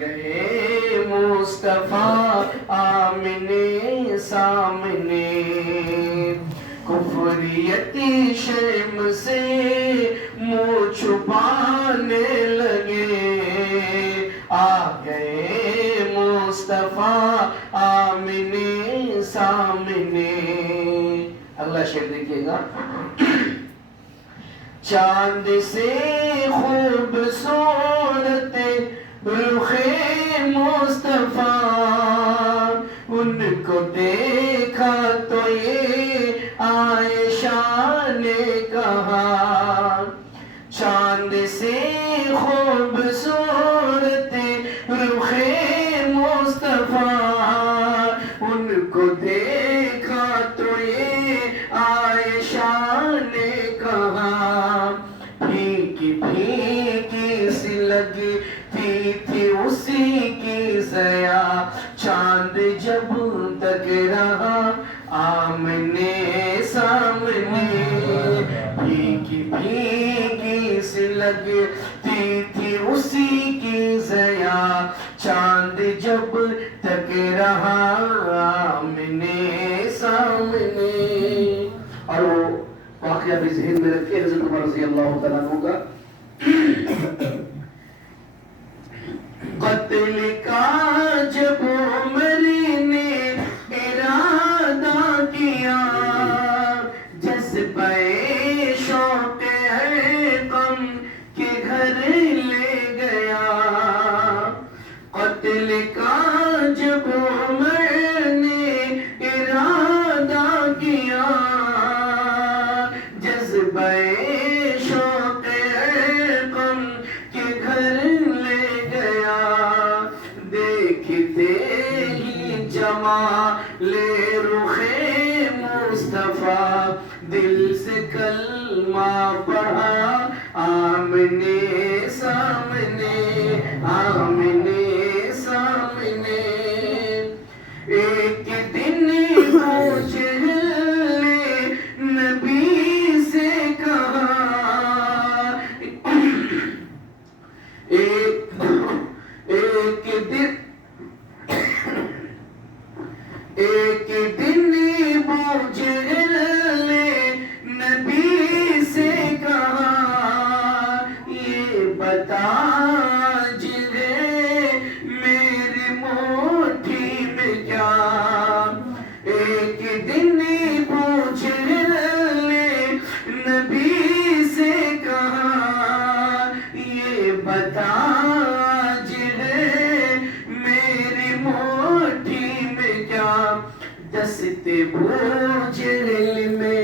گئے مصطفیٰ آمنے سامنے، کفریتی شرم سے منہ چھپانے لگے، آ گئے مصطفیٰ آمنے سامنے۔ اگلا شعر دیکھیے گا، چاند سے خوبصورت رخ مصطفیٰ، ان کو دیکھا تو یہ عائشہ نے کہا، چاند سے خوبصورت رخ مصطفیٰ، ان کو دیکھا تو یہ عائشہ نے کہا، پھیکی پھیکی سی لگتی تھی اسی کی ضیا، چاند جب تک رہا آمنے سامنے، پھیکی پھیکی سی لگتی تھی اسی کی ضیا، چاند جب تک رہا آمنے سامنے۔ اور وہ واقعہ بھی ذہن میں رکھے حضرت عمر رضی اللہ تعالیٰ عنہ کا، قتل کا جب عمر نے ارادہ کیا، جذبہ شوق ارقم کے گھر لے گیا، قتل کا جب عمر نے ارادہ کیا، جذبہ شوق ارقم کے گھر لے گیا، دیکھتے ہی جمال رخ مصطفیٰ، دل سے کلمہ پڑھا آمنے سامنے، آمنے سامنے۔ ایک دن پوچھ نے نبی سے کہا، ایک دن بوجھل نے نبی سے کہا، یہ بتا جنہیں میری مٹھی میں کیا، ایک دن بوجھل نے نبی سے کہا، یہ بتا دست بوجھل میں